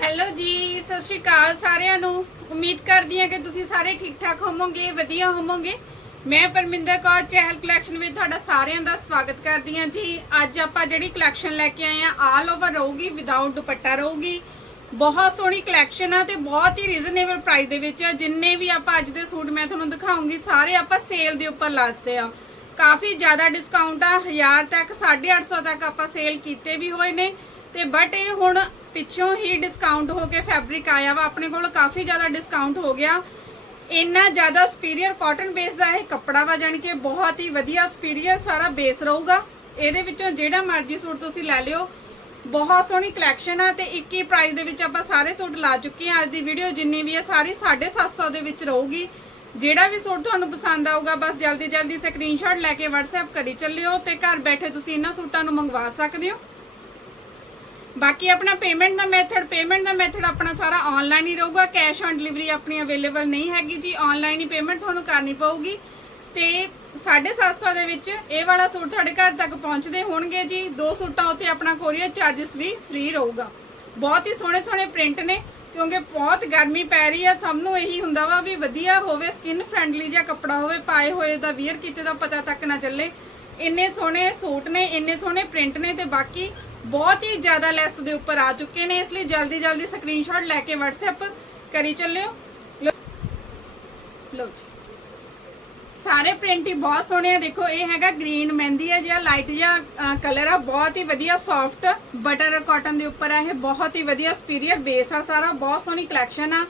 Hello ਜੀ, ਸਤਿ ਸ਼੍ਰੀ ਅਕਾਲ ਸਾਰਿਆਂ ਨੂੰ। ਉਮੀਦ ਕਰਦੀ ਹਾਂ ਕਿ ਤੁਸੀਂ ਸਾਰੇ ਠੀਕ ਠਾਕ ਹੋਵੋਗੇ, ਵਧੀਆ ਹੋਵੋਗੇ। ਮੈਂ ਪਰਮਿੰਦਰ ਕੌਰ, ਚਹਿਲ ਕਲੈਕਸ਼ਨ ਵਿੱਚ ਤੁਹਾਡਾ ਸਾਰਿਆਂ ਦਾ ਸਵਾਗਤ ਕਰਦੀ ਹਾਂ ਜੀ। ਅੱਜ ਆਪਾਂ ਜਿਹੜੀ ਕਲੈਕਸ਼ਨ ਲੈ ਕੇ ਆਏ ਆ ਆਲ ਓਵਰ ਰਹੂਗੀ ਵਿਦਆਊਟ ਦੁਪੱਟਾ ਰਹੂਗੀ। ਬਹੁਤ ਸੋਹਣੀ ਕਲੈਕਸ਼ਨ ਆ ਤੇ ਬਹੁਤ ਹੀ ਰੀਜ਼ਨੇਬਲ ਪ੍ਰਾਈਸ ਦੇ ਵਿੱਚ ਆ। ਜਿੰਨੇ ਵੀ ਆਪਾਂ ਅੱਜ ਦੇ ਸੂਟ ਮੈਂ ਤੁਹਾਨੂੰ ਦਿਖਾਉਂਗੀ, ਸਾਰੇ ਆਪਾਂ ਸੇਲ ਦੇ ਉੱਪਰ ਲਾਤੇ ਆ। ਕਾਫੀ ਜ਼ਿਆਦਾ ਡਿਸਕਾਊਂਟ ਆ 1000 ਤੱਕ 850 ਤੱਕ ਆਪਾਂ ਸੇਲ ਕੀਤੇ ਵੀ ਹੋਏ ਨੇ। ਤੇ ਬਟ ਇਹ ਹੁਣ ਪਿੱਛੋਂ ਹੀ ਡਿਸਕਾਊਂਟ ਹੋ ਕੇ ਫੈਬਰਿਕ ਆਇਆ ਵਾ। ਆਪਣੇ ਕੋਲ ਕਾਫੀ ਜ਼ਿਆਦਾ ਡਿਸਕਾਊਂਟ ਹੋ ਗਿਆ। ਇੰਨਾ ਜ਼ਿਆਦਾ ਸੁਪੀਰੀਅਰ ਕਾਟਨ ਬੇਸ ਦਾ ਇਹ ਕੱਪੜਾ ਵਾ, ਜਾਣੀ ਕਿ ਬਹੁਤ ਹੀ ਵਧੀਆ ਸੁਪੀਰੀਅਰ ਸਾਰਾ ਬੇਸ ਰਹੂਗਾ। ਇਹਦੇ ਵਿੱਚੋਂ ਜਿਹੜਾ ਮਰਜ਼ੀ ਸੂਟ ਤੁਸੀਂ ਲੈ ਲਿਓ। ਬਹੁਤ ਸੋਹਣੀ ਕਲੈਕਸ਼ਨ ਆ ਤੇ ਇੱਕ ਹੀ ਪ੍ਰਾਈਸ ਦੇ ਵਿੱਚ ਆਪਾਂ ਸਾਰੇ ਸੂਟ ਲਾ ਚੁੱਕੇ ਆ ਅੱਜ ਦੀ ਵੀਡੀਓ ਜਿੰਨੀ ਵੀ ਆ, ਸਾਰੀ 750 ਦੇ ਵਿੱਚ ਰਹੂਗੀ। ਜਿਹੜਾ ਵੀ ਸੂਟ ਤੁਹਾਨੂੰ ਪਸੰਦ ਆਊਗਾ, ਬਸ ਜਲਦੀ ਜਲਦੀ ਸਕਰੀਨਸ਼ਾਟ ਲੈ ਕੇ WhatsApp ਕਰੀ ਚੱਲਿਓ ਤੇ ਘਰ ਬੈਠੇ ਤੁਸੀਂ ਇਹਨਾਂ ਸੂਟਾਂ ਨੂੰ ਮੰਗਵਾ ਸਕਦੇ ਹੋ। ਬਾਕੀ ਆਪਣਾ ਪੇਮੈਂਟ ਦਾ ਮੈਥਡ ਪੇਮੈਂਟ ਦਾ ਮੈਥਡ ਆਪਣਾ ਸਾਰਾ ਆਨਲਾਈਨ ਹੀ ਰਹੂਗਾ। ਕੈਸ਼ ਔਨ ਡਿਲੀਵਰੀ ਆਪਣੀ ਅਵੇਲੇਬਲ ਨਹੀਂ ਹੈਗੀ ਜੀ। ਆਨਲਾਈਨ ਹੀ ਪੇਮੈਂਟ ਤੁਹਾਨੂੰ ਕਰਨੀ ਪਊਗੀ। ਤੇ 750 ਦੇ ਵਿੱਚ ਇਹ ਵਾਲਾ ਸੂਟ ਤੁਹਾਡੇ ਘਰ ਤੱਕ ਪਹੁੰਚਦੇ ਹੋਣਗੇ ਜੀ। ਦੋ ਸੂਟਾਂ ਉੱਤੇ ਆਪਣਾ ਕੋਰੀਅਰ ਚਾਰजेस ਵੀ ਫ੍ਰੀ ਰਹੂਗਾ। ਬਹੁਤ ਹੀ ਸੋਹਣੇ ਸੋਹਣੇ ਪ੍ਰਿੰਟ ਨੇ, ਕਿਉਂਕਿ ਬਹੁਤ ਗਰਮੀ ਪੈ ਰਹੀ ਆ। ਸਭ ਨੂੰ ਇਹੀ ਹੁੰਦਾ ਵਾ ਵੀ ਵਧੀਆ ਹੋਵੇ ਸਕਿਨ ਫ੍ਰੈਂਡਲੀ ਜਿਹਾ ਕੱਪੜਾ ਹੋਵੇ, ਪਾਏ ਹੋਏ ਦਾ ਵੀਅਰ ਕੀਤੇ ਦਾ ਪਤਾ ਤੱਕ ਨਾ ਚੱਲੇ। ਇੰਨੇ ਸੋਹਣੇ ਸੂਟ ਨੇ, ਇੰਨੇ ਸੋਹਣੇ ਪ੍ਰਿੰਟ ਨੇ ਤੇ ਬਾਕੀ ਬਹੁਤ ਹੀ ਜ਼ਿਆਦਾ ਲੈਸ ਦੇ ਉੱਪਰ ਆ ਚੁੱਕੇ ਨੇ, ਇਸ ਲਈ ਜਲਦੀ ਜਲਦੀ ਸਕਰੀਨਸ਼ਾਟ ਲੈ ਕੇ WhatsApp ਕਰੀ ਚੱਲਿਓ। ਲਓ ਜੀ। ਸਾਰੇ ਪ੍ਰਿੰਟ ਹੀ ਬਹੁਤ ਸੋਹਣੇ ਆ, ਦੇਖੋ ਇਹ ਹੈਗਾ ਗ੍ਰੀਨ ਮਹਿੰਦੀ ਹੈ ਜਿਹਾ ਲਾਈਟ ਜਿਹਾ ਕਲਰ ਆ, ਬਹੁਤ ਹੀ ਵਧੀਆ ਸੌਫਟ ਬਟਰ ਕਾਟਨ ਦੇ ਉੱਪਰ ਆ ਇਹ, ਬਹੁਤ ਹੀ ਵਧੀਆ ਸੁਪੀਰੀਅਰ ਬੇਸ ਆ ਸਾਰਾ, ਬਹੁਤ ਸੋਹਣੀ ਕਲੈਕਸ਼ਨ ਆ।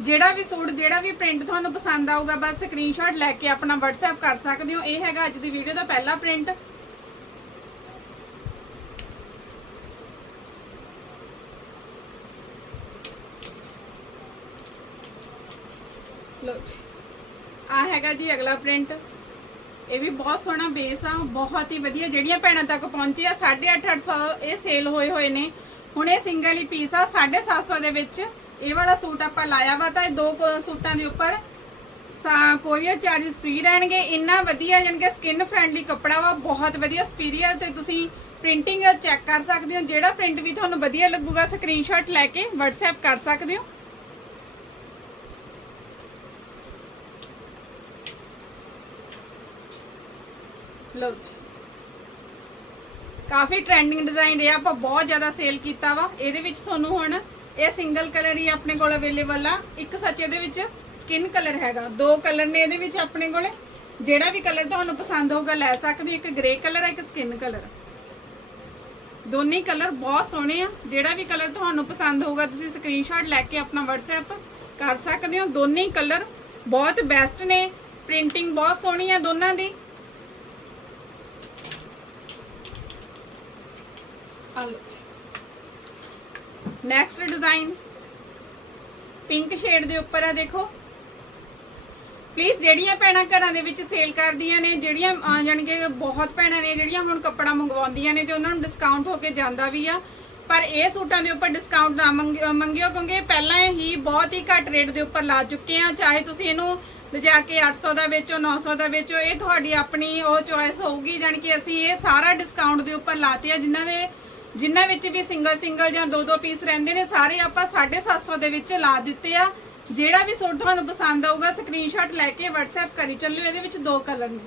ਜਿਹੜਾ ਵੀ ਸੂਟ, ਜਿਹੜਾ ਵੀ ਪ੍ਰਿੰਟ ਤੁਹਾਨੂੰ ਪਸੰਦ ਆਊਗਾ, ਬਸ ਸਕਰੀਨਸ਼ਾਟ ਲੈ ਕੇ ਆਪਣਾ WhatsApp ਕਰ ਸਕਦੇ ਹੋ। ਇਹ ਹੈਗਾ ਅੱਜ ਦੀ ਵੀਡੀਓ ਦਾ ਪਹਿਲਾ ਪ੍ਰਿੰਟ ਲੋ ਜੀ। ਆ ਹੈਗਾ ਜੀ ਅਗਲਾ ਪ੍ਰਿੰਟ ਇਹ ਵੀ ਬਹੁਤ ਸੋਹਣਾ ਬੇਸ ਆ, ਬਹੁਤ ਹੀ ਵਧੀਆ। ਜਿਹੜੀਆਂ ਭੈਣਾਂ ਤੱਕ ਪਹੁੰਚੀ ਆ 850 ਇਹ ਸੇਲ ਹੋਏ ਹੋਏ ਨੇ। ਹੁਣ ਇਹ ਸਿੰਗਲ ਹੀ ਪੀਸ ਆ 750 ਦੇ ਵਿੱਚ। ਇਹ ਵਾਲਾ ਸੂਟ ਆਪਾਂ ਲਾਇਆ ਵਾ ਤਾਂ ਇਹ ਦੋ ਸੂਟਾਂ ਦੇ ਉੱਪਰ। ਕੋਰੀਅਰ ਚਾਰजेस ਫ੍ਰੀ ਰਹਿਣਗੇ। ਇੰਨਾ ਵਧੀਆ ਜਾਣੀ ਕਿ ਸਕਿਨ ਫ੍ਰੈਂਡਲੀ ਕੱਪੜਾ ਵਾ, ਬਹੁਤ ਵਧੀਆ ਸੁਪੀਰੀਅਰ ਤੇ ਤੁਸੀਂ ਪ੍ਰਿੰਟਿੰਗ ਚੈੱਕ ਕਰ ਸਕਦੇ ਹੋ। ਜਿਹੜਾ ਪ੍ਰਿੰਟ ਵੀ ਤੁਹਾਨੂੰ ਵਧੀਆ ਲੱਗੂਗਾ ਸਕਰੀਨਸ਼ਾਟ ਲੈ ਕੇ WhatsApp ਕਰ ਸਕਦੇ ਹੋ। ਲਓ ਜੀ। ਕਾਫੀ ਟ੍ਰੈਂਡਿੰਗ ਡਿਜ਼ਾਈਨ ਰਿਹਾ, ਆਪਾਂ ਬਹੁਤ ਜ਼ਿਆਦਾ ਸੇਲ ਕੀਤਾ ਵਾ। ਇਹਦੇ ਵਿੱਚ ਤੁਹਾਨੂੰ ਹੁਣ ਇਹ ਸਿੰਗਲ ਕਲਰ ਹੀ ਆਪਣੇ ਕੋਲ ਅਵੇਲੇਬਲ ਆ। ਇੱਕ ਸੱਚ ਇਹਦੇ ਵਿੱਚ ਸਕਿਨ ਕਲਰ ਹੈਗਾ। ਦੋ ਕਲਰ ਨੇ ਇਹਦੇ ਵਿੱਚ ਆਪਣੇ ਕੋਲੇ। ਜਿਹੜਾ ਵੀ ਕਲਰ ਤੁਹਾਨੂੰ ਪਸੰਦ ਹੋਊਗਾ ਲੈ ਸਕਦੇ ਹੋ। ਇੱਕ ਗ੍ਰੇ ਕਲਰ ਹੈ ਇੱਕ ਸਕਿਨ ਕਲਰ ਦੋਨੇ ਕਲਰ ਬਹੁਤ ਸੋਹਣੇ ਆ। ਜਿਹੜਾ ਵੀ ਕਲਰ ਤੁਹਾਨੂੰ ਪਸੰਦ ਹੋਊਗਾ, ਤੁਸੀਂ ਸਕਰੀਨਸ਼ਾਟ ਲੈ ਕੇ ਆਪਣਾ WhatsApp ਕਰ ਸਕਦੇ ਹੋ। ਦੋਨੇ ਕਲਰ ਬਹੁਤ ਬੈਸਟ ਨੇ। ਪ੍ਰਿੰਟਿੰਗ ਬਹੁਤ ਸੋਹਣੀ ਆ ਦੋਨਾਂ ਦੀ। ਨੈਕਸਟ ਡਿਜ਼ਾਈਨ ਪਿੰਕ ਸ਼ੇਡ ਦੇ ਉੱਪਰ ਆ ਦੇਖੋ। ਪਲੀਜ਼ ਜਿਹੜੀਆਂ ਭੈਣਾਂ ਘਰਾਂ ਦੇ ਵਿੱਚ ਸੇਲ ਕਰਦੀਆਂ ਨੇ ਜਿਹੜੀਆਂ ਅਹ, ਕਿ ਬਹੁਤ ਭੈਣਾਂ ਨੇ ਜਿਹੜੀਆਂ ਹੁਣ ਕੱਪੜਾ ਮੰਗਵਾਉਂਦੀਆਂ ਨੇ ਤੇ ਉਹਨਾਂ ਨੂੰ ਡਿਸਕਾਊਂਟ ਹੋ ਕੇ ਜਾਂਦਾ ਵੀ ਆ। ਪਰ ਇਹ ਸੂਟਾਂ ਦੇ ਉੱਪਰ ਡਿਸਕਾਊਂਟ ਨਾ ਮੰਗਿਓ ਕਿਉਂਕਿ ਪਹਿਲਾਂ ਹੀ ਬਹੁਤ ਹੀ ਘੱਟ ਰੇਟ ਦੇ ਉੱਪਰ ਲਾ ਚੁੱਕੇ ਆ। ਚਾਹੇ ਤੁਸੀਂ ਇਹਨੂੰ ਲਿਜਾ ਕੇ 800 ਦਾ ਵੇਚੋ 900 ਦਾ ਵੇਚੋ ਇਹ ਤੁਹਾਡੀ ਆਪਣੀ ਉਹ ਚੋਇਸ ਹੋਊਗੀ ਜਾਣੀ ਕਿ ਅਸੀਂ ਇਹ ਸਾਰਾ ਡਿਸਕਾਊਂਟ ਦੇ ਉੱਪਰ ਲਾਤੇ ਆ ਜਿਨ੍ਹਾਂ ਦੇ ਜਿਨ੍ਹਾਂ ਵਿੱਚ ਵੀ ਸਿੰਗਲ ਸਿੰਗਲ ਜਾਂ ਦੋ ਦੋ ਪੀਸ ਰਹਿੰਦੇ ਨੇ, ਸਾਰੇ ਆਪਾਂ 750 ਦੇ ਵਿੱਚ ਲਾ ਦਿੱਤੇ ਆ। ਜਿਹੜਾ ਵੀ ਸੂਟ ਤੁਹਾਨੂੰ ਪਸੰਦ ਆਊਗਾ ਸਕਰੀਨਸ਼ਾਟ ਲੈ ਕੇ WhatsApp ਕਰੀ ਚੱਲਿਓ, ਇਹਦੇ ਵਿੱਚ ਦੋ ਕਲਰ ਨੇ।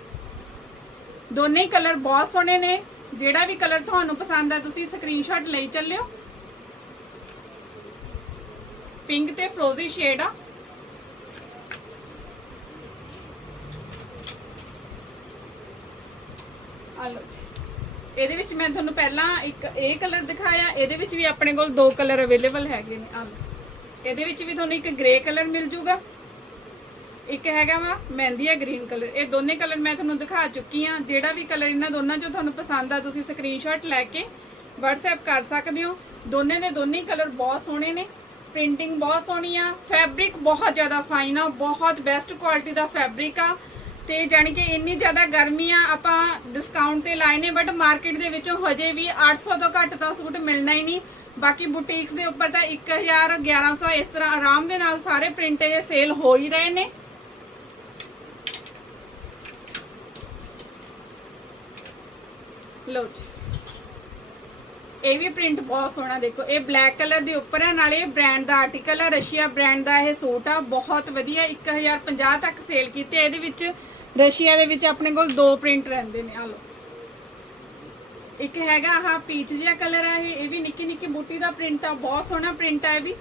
ਦੋਨੇ ਹੀ ਕਲਰ ਬਹੁਤ ਸੋਹਣੇ ਨੇ। ਜਿਹੜਾ ਵੀ ਕਲਰ ਤੁਹਾਨੂੰ ਪਸੰਦ ਆ, ਤੁਸੀਂ ਸਕਰੀਨਸ਼ਾਟ ਲਈ ਚੱਲਿਓ। ਪਿੰਕ ਤੇ ਫਰੋਜ਼ੀ ਸ਼ੇਡ ਆ। ਆ ਲਓ ਜੀ। ਇਹਦੇ ਵਿੱਚ ਮੈਂ ਤੁਹਾਨੂੰ ਪਹਿਲਾਂ ਇੱਕ ਇਹ ਕਲਰ ਦਿਖਾਇਆ, ਇਹਦੇ ਵਿੱਚ ਵੀ ਆਪਣੇ ਕੋਲ ਦੋ ਕਲਰ ਅਵੇਲੇਬਲ ਹੈਗੇ ਨੇ ਆ ਇਹਦੇ ਵਿੱਚ ਵੀ ਤੁਹਾਨੂੰ ਇੱਕ ਗ੍ਰੇ ਕਲਰ ਮਿਲ ਜੂਗਾ, ਇੱਕ ਹੈਗਾ ਵਾ ਮਹਿੰਦੀਆ ਆ ਗ੍ਰੀਨ ਕਲਰ ਇਹ ਦੋਨੇ ਕਲਰ ਮੈਂ ਤੁਹਾਨੂੰ ਦਿਖਾ ਚੁੱਕੀ ਆ, ਜਿਹੜਾ ਵੀ ਕਲਰ ਇਹਨਾਂ ਦੋਨਾਂ ਚੋਂ ਤੁਹਾਨੂੰ ਪਸੰਦ ਆ, ਤੁਸੀਂ ਸਕਰੀਨਸ਼ਾਟ ਲੈ ਕੇ WhatsApp ਕਰ ਸਕਦੇ ਹੋ। ਦੋਨੇ ਦੇ ਦੋਨੇ ਕਲਰ ਬਹੁਤ ਸੋਹਣੇ ਨੇ ਪ੍ਰਿੰਟਿੰਗ ਬਹੁਤ ਸੋਹਣੀ ਆ ਫੈਬਰਿਕ ਬਹੁਤ ਜ਼ਿਆਦਾ ਫਾਈਨ ਆ, ਬਹੁਤ ਬੈਸਟ ਕੁਆਲਿਟੀ ਦਾ ਫੈਬਰਿਕ ਆ। ਤੇ ਜਾਣੀ ਕਿ ਇੰਨੀ ਜ਼ਿਆਦਾ ਗਰਮੀ ਆ, ਆਪਾਂ ਡਿਸਕਾਊਂਟ ਤੇ ਲਾਏ ਨੇ ਬਟ ਮਾਰਕੀਟ ਦੇ ਵਿੱਚੋਂ ਹਜੇ ਵੀ 800 ਤੋਂ ਘੱਟ ਤਾਂ ਸੂਟ ਮਿਲਣਾ ਹੀ ਨਹੀਂ। ਬਾਕੀ ਬੁਟੀਕਸ ਦੇ ਉੱਪਰ ਤਾਂ 1000 1100 ਇਸ ਤਰ੍ਹਾਂ ਆਰਾਮ ਦੇ ਨਾਲ ਸਾਰੇ ਪ੍ਰਿੰਟ ਇਹ ਸੇਲ ਹੋ ਹੀ ਰਹੇ ਨੇ। ਲੋ ਜੀ। ਇਹ ਵੀ ਪ੍ਰਿੰਟ ਬਹੁਤ ਸੋਹਣਾ ਦੇਖੋ। ਇਹ ਬਲੈਕ ਕਲਰ ਦੇ ਉੱਪਰ ਹੈ ਨਾਲੇ ਬ੍ਰਾਂਡ ਦਾ ਆਰਟੀਕਲ ਹੈ ਰਸ਼ੀਆ ਬ੍ਰਾਂਡ ਦਾ ਇਹ ਸੂਟ ਆ, ਬਹੁਤ ਵਧੀਆ 1050 ਤੱਕ ਸੇਲ ਕੀਤੇ। ਇਹਦੇ ਵਿੱਚ ਰਸ਼ੀਆ ਦੇ ਵਿੱਚ ਆਪਣੇ ਕੋਲ ਦੋ ਪ੍ਰਿੰਟ ਰਹਿੰਦੇ ਨੇ, ਆ ਲਓ। ਇੱਕ ਹੈਗਾ ਆਹ ਪੀਚ ਜਿਹਾ ਕਲਰ ਆ, ਇਹ ਇਹ ਵੀ ਨਿੱਕੀ ਨਿੱਕੀ ਬੂਟੀ ਦਾ ਪ੍ਰਿੰਟ ਆ, ਬਹੁਤ ਸੋਹਣਾ ਪ੍ਰਿੰਟ ਆ ਇਹ ਵੀ।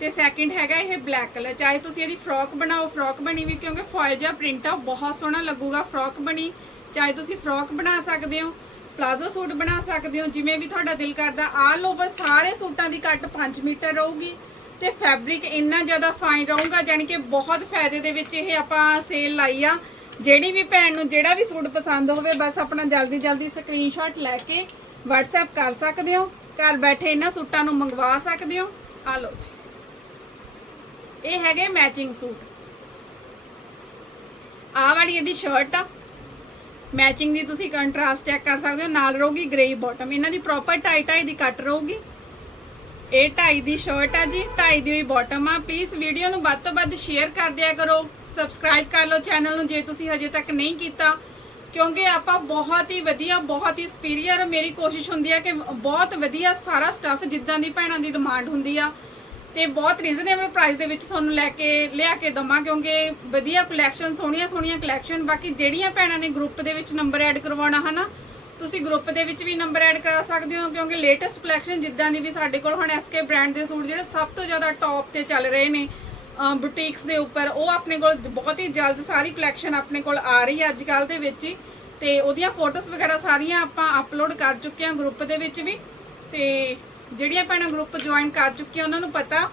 ਤੇ ਸੈਕਿੰਡ ਹੈਗਾ ਇਹ ਬਲੈਕ ਕਲਰ ਚਾਹੇ ਤੁਸੀਂ ਇਹਦੀ ਫਰੋਕ ਬਣਾਓ ਫਰੋਕ ਬਣੀ ਵੀ, ਕਿਉਂਕਿ ਫੋਇਲ ਜਿਹਾ ਪ੍ਰਿੰਟ ਆ ਬਹੁਤ ਸੋਹਣਾ ਲੱਗੂਗਾ ਫਰੋਕ ਬਣੀ। ਚਾਹੇ ਤੁਸੀਂ ਫਰੋਕ ਬਣਾ ਸਕਦੇ ਹੋ ਪਲਾਜ਼ੋ ਸੂਟ ਬਣਾ ਸਕਦੇ ਹੋ, ਜਿਵੇਂ ਵੀ ਤੁਹਾਡਾ ਦਿਲ ਕਰਦਾ ਆਲ ਓਵਰ ਸਾਰੇ ਸੂਟਾਂ ਦੀ ਕੱਟ 5 ਮੀਟਰ ਰਹੂਗੀ ਤੇ ਫੈਬਰਿਕ ਇੰਨਾ ਜ਼ਿਆਦਾ ਫਾਈਨ ਰਹੂਗਾ, ਜਾਣੀ ਕਿ ਬਹੁਤ ਫਾਇਦੇ ਦੇ ਵਿੱਚ ਇਹ ਆਪਾਂ ਸੇਲ ਲਾਈ ਆ। ਜਿਹੜੀ ਵੀ ਭੈਣ ਨੂੰ ਜਿਹੜਾ ਵੀ ਸੂਟ ਪਸੰਦ ਹੋਵੇ, ਬਸ ਆਪਣਾ ਜਲਦੀ ਜਲਦੀ ਸਕਰੀਨਸ਼ਾਟ ਲੈ ਕੇ WhatsApp ਕਰ ਸਕਦੇ ਹੋ, ਘਰ ਬੈਠੇ ਇਹਨਾਂ ਸੂਟਾਂ ਨੂੰ ਮੰਗਵਾ ਸਕਦੇ ਹੋ। ਆ ਲਓ ਜੀ। ਇਹ ਹੈਗੇ ਮੈਚਿੰਗ ਸੂਟ। ਆ ਵਾਲੀ ਇਹਦੀ ਸ਼ਰਟ ਆ। ਮੈਚਿੰਗ ਦੀ ਤੁਸੀਂ ਕੰਟਰਾਸਟ ਚੈੱਕ ਕਰ ਸਕਦੇ ਹੋ। ਨਾਲ ਰਹੂਗੀ ਗ੍ਰੇ ਬਾਟਮ ਇਹਨਾਂ ਦੀ ਪ੍ਰੋਪਰ ਟਾਈ ਟਾਈ ਦੀ ਕੱਟ ਰਹੂਗੀ। ਇਹ ਢਾਈ ਦੀ ਸ਼ਰਟ ਆ ਜੀ, ਢਾਈ ਦੀ ਹੋਈ ਬਾਟਮ ਆ। ਪਲੀਜ਼ ਵੀਡੀਓ ਨੂੰ ਵੱਧ ਤੋਂ ਵੱਧ ਸ਼ੇਅਰ ਕਰ ਦਿਆ ਕਰੋ। ਸਬਸਕ੍ਰਾਈਬ ਕਰ ਲਓ ਚੈਨਲ ਨੂੰ ਜੇ ਤੁਸੀਂ ਹਜੇ ਤੱਕ ਨਹੀਂ ਕੀਤਾ। ਕਿਉਂਕਿ ਆਪਾਂ ਬਹੁਤ ਹੀ ਵਧੀਆ, ਬਹੁਤ ਹੀ ਸੁਪੀਰੀਅਰ ਮੇਰੀ ਕੋਸ਼ਿਸ਼ ਹੁੰਦੀ ਹੈ ਕਿ ਬਹੁਤ ਵਧੀਆ ਸਾਰਾ ਸਟੱਫ ਜਿੱਦਾਂ ਦੀ ਭੈਣਾਂ ਦੀ ਡਿਮਾਂਡ ਹੁੰਦੀ ਆ। ਤੇ ਬਹੁਤ ਰੀਜ਼ਨੇਬਲ ਪ੍ਰਾਈਸ ਦੇ ਵਿੱਚ ਤੁਹਾਨੂੰ ਲੈ ਕੇ, ਲਿਆ ਕੇ ਦਵਾਂ, ਕਿਉਂਕਿ ਵਧੀਆ ਕਲੈਕਸ਼ਨ ਸੋਹਣੀਆਂ ਸੋਹਣੀਆਂ ਕਲੈਕਸ਼ਨ ਬਾਕੀ ਜਿਹੜੀਆਂ ਭੈਣਾਂ ਨੇ ਗਰੁੱਪ ਦੇ ਵਿੱਚ ਨੰਬਰ ਐਡ ਕਰਵਾਉਣਾ, ਹਨਾ? ਤੁਸੀਂ ਗਰੁੱਪ ਦੇ ਵਿੱਚ ਵੀ ਨੰਬਰ ਐਡ ਕਰਾ ਸਕਦੇ ਹੋ, ਕਿਉਂਕਿ ਲੇਟੈਸਟ ਕਲੈਕਸ਼ਨ ਜਿੱਦਾਂ ਦੀ ਵੀ ਸਾਡੇ ਕੋਲ ਹੁਣ ਐਸਕੇ ਬ੍ਰਾਂਡ ਦੇ ਸੂਟ ਜਿਹੜੇ ਸਭ ਤੋਂ ਜ਼ਿਆਦਾ ਟੌਪ ਤੇ ਚੱਲ ਰਹੇ ਨੇ ਬੁਟੀਕਸ ਦੇ ਉੱਪਰ, ਉਹ ਆਪਣੇ ਕੋਲ ਬਹੁਤ ਹੀ ਜਲਦ ਸਾਰੀ ਕਲੈਕਸ਼ਨ ਆਪਣੇ ਕੋਲ ਆ ਰਹੀ ਹੈ ਅੱਜ ਕੱਲ ਦੇ ਵਿੱਚ ਹੀ। ਤੇ ਉਹਦੀਆਂ ਫੋਟੋਜ਼ ਵਗੈਰਾ ਸਾਰੀਆਂ ਆਪਾਂ ਅਪਲੋਡ ਕਰ ਚੁੱਕੇ ਹਾਂ ਗਰੁੱਪ ਦੇ ਵਿੱਚ ਵੀ, ਤੇ ਜਿਹੜੀਆਂ ਭੈਣਾਂ ਗਰੁੱਪ ਜੁਆਇਨ ਕਰ ਚੁੱਕੀਆਂ, ਉਹਨਾਂ ਨੂੰ ਪਤਾ,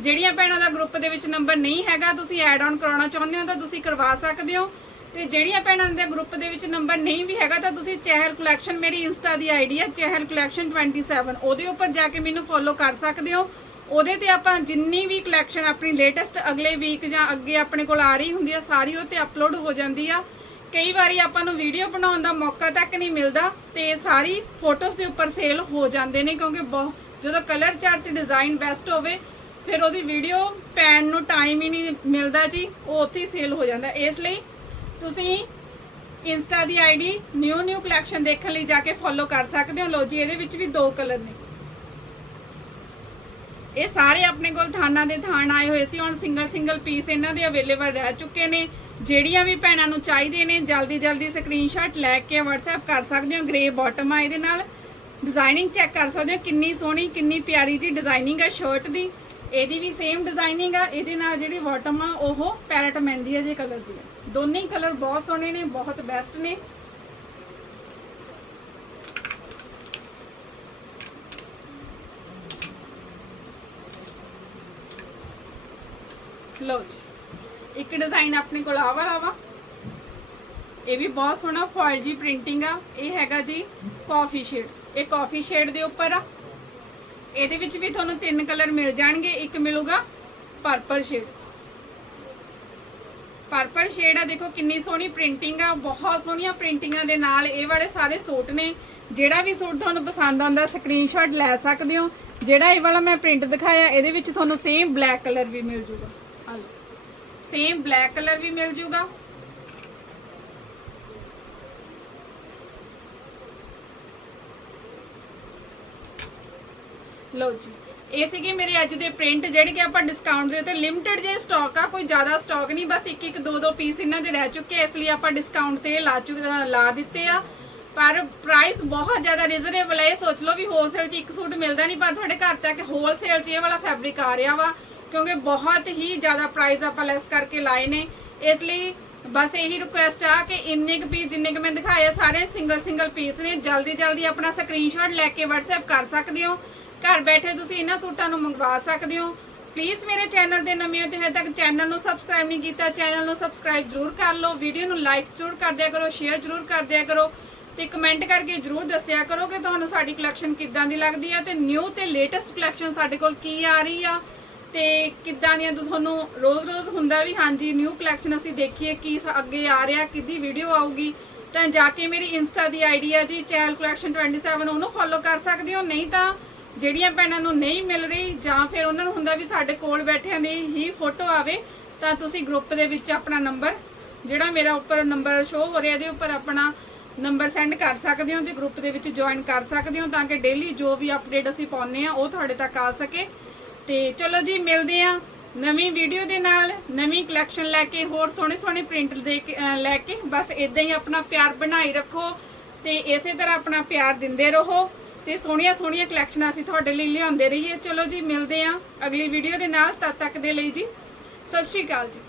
ਜਿਹੜੀਆਂ ਭੈਣਾਂ ਦਾ ਗਰੁੱਪ ਦੇ ਵਿੱਚ ਨੰਬਰ ਨਹੀਂ ਹੈਗਾ, ਤੁਸੀਂ ਐਡ ਆਨ ਕਰਾਉਣਾ ਚਾਹੁੰਦੇ ਹੋ ਤਾਂ ਤੁਸੀਂ ਕਰਵਾ ਸਕਦੇ ਹੋ। ਤੇ ਜਿਹੜੀਆਂ ਭੈਣਾਂ ਦੇ ਗਰੁੱਪ ਦੇ ਵਿੱਚ ਨੰਬਰ ਨਹੀਂ ਵੀ ਹੈਗਾ, ਤਾਂ ਤੁਸੀਂ ਚਹਿਲ ਕਲੈਕਸ਼ਨ ਮੇਰੀ ਇੰਸਟਾ ਦੀ ਆਈਡੀ ਹੈ ਚਹਿਲ ਕਲੈਕਸ਼ਨ 27 ਉਹਦੇ ਉੱਪਰ ਜਾ ਕੇ ਮੈਨੂੰ ਫੋਲੋ ਕਰ ਸਕਦੇ ਹੋ। ਉਹਦੇ ਤੇ ਆਪਾਂ ਜਿੰਨੀ ਵੀ ਕਲੈਕਸ਼ਨ ਆਪਣੀ ਲੇਟੈਸਟ ਅਗਲੇ ਵੀਕ ਜਾਂ ਅੱਗੇ ਆਪਣੇ ਕੋਲ ਆ ਰਹੀ ਹੁੰਦੀ ਆ, ਸਾਰੀ ਉਹ ਤੇ ਅਪਲੋਡ ਹੋ ਜਾਂਦੀ ਆ। ਕਈ ਵਾਰੀ ਆਪਾਂ ਨੂੰ ਵੀਡੀਓ ਬਣਾਉਣ ਦਾ ਮੌਕਾ ਤੱਕ ਨਹੀਂ ਮਿਲਦਾ ਤੇ ਸਾਰੀ ਫੋਟੋਜ਼ ਦੇ ਉੱਪਰ ਸੇਲ ਹੋ ਜਾਂਦੇ ਨੇ ਕਿਉਂਕਿ ਬਹੁਤ- ਜਦੋਂ ਕਲਰ ਚਾਰਟ ਤੇ ਡਿਜ਼ਾਈਨ ਬੈਸਟ ਹੋਵੇ, ਫਿਰ ਉਹਦੀ ਵੀਡੀਓ ਪੈਣ ਨੂੰ ਟਾਈਮ ਹੀ ਨਹੀਂ ਮਿਲਦਾ ਜੀ, ਉਹ ਉੱਥੇ ਹੀ ਸੇਲ ਹੋ ਜਾਂਦਾ। ਇਸ ਲਈ ਤੁਸੀਂ ਇੰਸਟਾ ਦੀ ਆਈਡੀ ਨਿਊ ਨਿਊ ਕਲੈਕਸ਼ਨ ਦੇਖਣ ਲਈ ਜਾ ਕੇ ਫੋਲੋ ਕਰ ਸਕਦੇ ਹੋ। ਲੋ ਜੀ, ਇਹਦੇ ਵਿੱਚ ਵੀ ਦੋ ਕਲਰ ਨੇ। ਇਹ ਸਾਰੇ ਆਪਣੇ ਕੋਲ ਥਾਨਾਂ ਦੇ ਥਾਣ ਆਏ ਹੋਏ ਸੀ। ਹੁਣ ਸਿੰਗਲ ਸਿੰਗਲ ਪੀਸ ਇਹਨਾਂ ਦੇ ਅਵੇਲੇਬਲ ਰਹਿ ਚੁੱਕੇ ਨੇ। ਜਿਹੜੀਆਂ ਵੀ ਭੈਣਾਂ ਨੂੰ ਚਾਹੀਦੇ ਨੇ, ਜਲਦੀ ਜਲਦੀ ਸਕਰੀਨਸ਼ਾਟ ਲੈ ਕੇ WhatsApp ਕਰ ਸਕਦੇ ਹੋ ਗ੍ਰੇ ਬਾਟਮ ਆ ਇਹਦੇ ਨਾਲ। ਡਿਜ਼ਾਈਨਿੰਗ ਚੈੱਕ ਕਰ ਸਕਦੇ ਹੋ, ਕਿੰਨੀ ਸੋਹਣੀ, ਕਿੰਨੀ ਪਿਆਰੀ ਜੀ ਡਿਜ਼ਾਈਨਿੰਗ ਆ ਸ਼ਰਟ ਦੀ। ਇਹਦੀ ਵੀ ਸੇਮ ਡਿਜ਼ਾਈਨਿੰਗ ਆ। ਇਹਦੇ ਨਾਲ ਜਿਹੜੀ ਬਾਟਮ ਆ, ਉਹ ਪੈਰਟ ਮਹਿੰਦੀ ਹੈ ਜੇ ਕਲਰ ਦੀ ਹੈ ਦੋਨੇ ਹੀ ਕਲਰ ਬਹੁਤ ਸੋਹਣੇ ਨੇ, ਬਹੁਤ ਬੈਸਟ ਨੇ। ਲਓ ਜੀ। ਇੱਕ ਡਿਜ਼ਾਈਨ ਆਪਣੇ ਕੋਲ ਆ ਵਾਲਾ ਵਾ। ਇਹ ਵੀ ਬਹੁਤ ਸੋਹਣਾ ਫੋਇਲ ਜੀ ਪ੍ਰਿੰਟਿੰਗ ਆ। ਇਹ ਹੈਗਾ ਜੀ ਕਾਫੀ ਸ਼ੇਡ ਇਹ ਕਾਫੀ ਸ਼ੇਡ ਦੇ ਉੱਪਰ ਆ। ਇਹਦੇ ਵਿੱਚ ਵੀ ਤੁਹਾਨੂੰ ਤਿੰਨ ਕਲਰ ਮਿਲ ਜਾਣਗੇ। ਇੱਕ ਮਿਲੂਗਾ ਪਰਪਲ ਸ਼ੇਡ ਪਰਪਲ ਸ਼ੇਡ ਆ, ਦੇਖੋ ਕਿੰਨੀ ਸੋਹਣੀ ਪ੍ਰਿੰਟਿੰਗ ਆ। ਬਹੁਤ ਸੋਹਣੀਆਂ ਪ੍ਰਿੰਟਿੰਗਾਂ ਦੇ ਨਾਲ ਇਹ ਵਾਲੇ ਸਾਰੇ ਸੂਟ ਨੇ। ਜਿਹੜਾ ਵੀ ਸੂਟ ਤੁਹਾਨੂੰ ਪਸੰਦ ਆਉਂਦਾ ਸਕਰੀਨਸ਼ਾਟ ਲੈ ਸਕਦੇ ਹੋ। ਜਿਹੜਾ ਇਹ ਵਾਲਾ ਮੈਂ ਪ੍ਰਿੰਟ ਦਿਖਾਇਆ, ਇਹਦੇ ਵਿੱਚ ਤੁਹਾਨੂੰ ਸੇਮ ਬਲੈਕ ਕਲਰ ਵੀ ਮਿਲ ਜੂਗਾ। ਆ ਲਓ ਸੇਮ ਬਲੈਕ ਕਲਰ ਵੀ ਮਿਲ ਜੂਗਾ। ਲਓ ਜੀ। ਇਹ ਸੀਗੇ ਮੇਰੇ ਅੱਜ ਦੇ ਪ੍ਰਿੰਟ ਜਿਹੜੇ ਕਿ ਆਪਾਂ ਡਿਸਕਾਊਂਟ ਦੇ ਉੱਤੇ ਲਿਮਟਿਡ ਜੇ ਸਟਾਕ ਆ, ਕੋਈ ਜ਼ਿਆਦਾ ਸਟਾਕ ਨਹੀਂ, ਬਸ ਇੱਕ ਇੱਕ ਦੋ ਦੋ ਪੀਸ ਇਹਨਾਂ ਦੇ ਰਹਿ ਚੁੱਕੇ ਇਸ ਲਈ ਆਪਾਂ ਡਿਸਕਾਊਂਟ ਤੇ ਲਾ ਚੁੱਕ, ਲਾ ਦਿੱਤੇ ਆ। ਪਰ ਪ੍ਰਾਈਸ ਬਹੁਤ ਜ਼ਿਆਦਾ ਰੀਜ਼ਨੇਬਲ ਹੈ ਸੋਚ ਲਓ ਵੀ ਹੋਲਸੇਲ 'ਚ ਇੱਕ ਸੂਟ ਮਿਲਦਾ ਨਹੀਂ, ਪਰ ਤੁਹਾਡੇ ਘਰ ਤੱਕ ਹੋਲਸੇਲ 'ਚ ਇਹ ਵਾਲਾ ਫੈਬਰਿਕ ਆ ਰਿਹਾ ਵਾ। ਕਿਉਂਕਿ ਬਹੁਤ ਹੀ ਜ਼ਿਆਦਾ ਪ੍ਰਾਈਸ ਆਪਾਂ ਲੈਸ ਕਰਕੇ ਲਾਏ ਨੇ। ਇਸ ਲਈ ਬਸ ਇਹੀ ਰਿਕੁਐਸਟ ਆ ਕਿ ਇੰਨੇ ਕੁ ਪੀਸ ਜਿੰਨੇ ਕੁ ਮੈਂ ਦਿਖਾਇਆ ਸਾਰੇ ਸਿੰਗਲ ਸਿੰਗਲ ਪੀਸ ਨੇ। ਜਲਦੀ ਜਲਦੀ ਆਪਣਾ ਸਕਰੀਨਸ਼ਾਟ ਲੈ ਕੇ WhatsApp ਕਰ ਸਕਦੇ ਹੋ। ਘਰ ਬੈਠੇ ਤੁਸੀਂ ਇਹਨਾਂ ਸੂਟਾਂ ਨੂੰ ਮੰਗਵਾ ਸਕਦੇ ਹੋ। ਪਲੀਜ਼ ਮੇਰੇ ਚੈਨਲ ਦੇ ਨਵੇਂ ਹੋ ਤੇ ਹਜੇ ਤੱਕ ਚੈਨਲ ਨੂੰ ਸਬਸਕ੍ਰਾਈਬ ਨਹੀਂ ਕੀਤਾ ਚੈਨਲ ਨੂੰ ਸਬਸਕ੍ਰਾਈਬ ਜ਼ਰੂਰ ਕਰ ਲਓ। ਵੀਡੀਓ ਨੂੰ ਲਾਈਕ ਜ਼ਰੂਰ ਕਰ ਦਿਆ ਕਰੋ ਸ਼ੇਅਰ ਜ਼ਰੂਰ ਕਰ ਦਿਆ ਕਰੋ ਤੇ ਕਮੈਂਟ ਕਰਕੇ ਜ਼ਰੂਰ ਦੱਸਿਆ ਕਰੋ ਕਿ ਤੁਹਾਨੂੰ ਸਾਡੀ ਕਲੈਕਸ਼ਨ ਕਿੱਦਾਂ ਦੀ ਲੱਗਦੀ ਆ ਤੇ ਨਿਊ ਤੇ ਲੇਟੈਸਟ ਕਲੈਕਸ਼ਨ ਸਾਡੇ ਕੋਲ ਕੀ ਆ ਰਹੀ ਆ। ਤੇ ਕਿੱਦਾਂ ਦੀਆਂ ਤੁਹਾਨੂੰ ਰੋਜ਼-ਰੋਜ਼ ਹੁੰਦਾ ਵੀ ਹਾਂਜੀ ਨਿਊ ਕਲੈਕਸ਼ਨ ਅਸੀਂ ਦੇਖੀਏ ਕੀ ਅੱਗੇ ਆ ਰਿਹਾ, ਕਿੱਦੀ ਵੀਡੀਓ ਆਊਗੀ। ਤਾਂ ਜਾ ਕੇ ਮੇਰੀ ਇੰਸਟਾ ਦੀ ਆਈਡੀ ਆ ਜੀ ਚੈਨਲ ਕਲੈਕਸ਼ਨ 27 ਉਹਨੂੰ ਫੋਲੋ ਕਰ ਸਕਦੇ ਹੋ। ਨਹੀਂ ਤਾਂ ਜਿਹੜੀਆਂ ਭੈਣਾਂ ਨੂੰ ਨਹੀਂ ਮਿਲ ਰਹੀ, ਜਾਂ ਫਿਰ ਉਹਨਾਂ ਨੂੰ ਹੁੰਦਾ ਵੀ ਸਾਡੇ ਕੋਲ ਬੈਠਿਆਂ ਦੀ ਹੀ ਫੋਟੋ ਆਵੇ, ਤਾਂ ਤੁਸੀਂ ਗਰੁੱਪ ਦੇ ਵਿੱਚ ਆਪਣਾ ਨੰਬਰ ਜਿਹੜਾ ਮੇਰਾ ਉੱਪਰ ਨੰਬਰ ਸ਼ੋ ਹੋ ਰਿਹਾ, ਇਹਦੇ ਉੱਪਰ ਆਪਣਾ ਨੰਬਰ ਸੈਂਡ ਕਰ ਸਕਦੇ ਹੋ ਤੇ ਗਰੁੱਪ ਦੇ ਵਿੱਚ ਜੁਆਇਨ ਕਰ ਸਕਦੇ ਹੋ, ਤਾਂ ਕਿ ਡੇਲੀ ਜੋ ਵੀ ਅਪਡੇਟ ਅਸੀਂ ਪਾਉਂਦੇ ਆ ਉਹ ਤੁਹਾਡੇ ਤੱਕ ਆ ਸਕੇ। ਤੇ ਚਲੋ ਜੀ, ਮਿਲਦੇ ਆ ਨਵੀਂ ਵੀਡੀਓ ਦੇ ਨਾਲ, ਨਵੀਂ ਕਲੈਕਸ਼ਨ ਲੈ ਕੇ, ਹੋਰ ਸੋਹਣੇ ਸੋਹਣੇ ਪ੍ਰਿੰਟ ਦੇ ਕੇ ਲੈ ਕੇ, ਬਸ ਇਦਾਂ ਹੀ ਆਪਣਾ ਪਿਆਰ ਬਣਾਈ ਰੱਖੋ ਤੇ ਇਸੇ ਤਰ੍ਹਾਂ ਆਪਣਾ ਪਿਆਰ ਦਿੰਦੇ ਰਹੋ ਤੇ ਸੋਹਣੀਆਂ ਸੋਹਣੀਆਂ ਕਲੈਕਸ਼ਨਾਂ ਅਸੀਂ ਤੁਹਾਡੇ ਲਈ ਲਿਆਉਂਦੇ ਰਹੀਏ। ਚਲੋ ਜੀ, ਮਿਲਦੇ ਆ ਅਗਲੀ ਵੀਡੀਓ ਦੇ ਨਾਲ, ਤਦ ਤੱਕ ਦੇ ਲਈ ਜੀ, ਸਤਿ ਸ਼੍ਰੀ ਅਕਾਲ ਜੀ।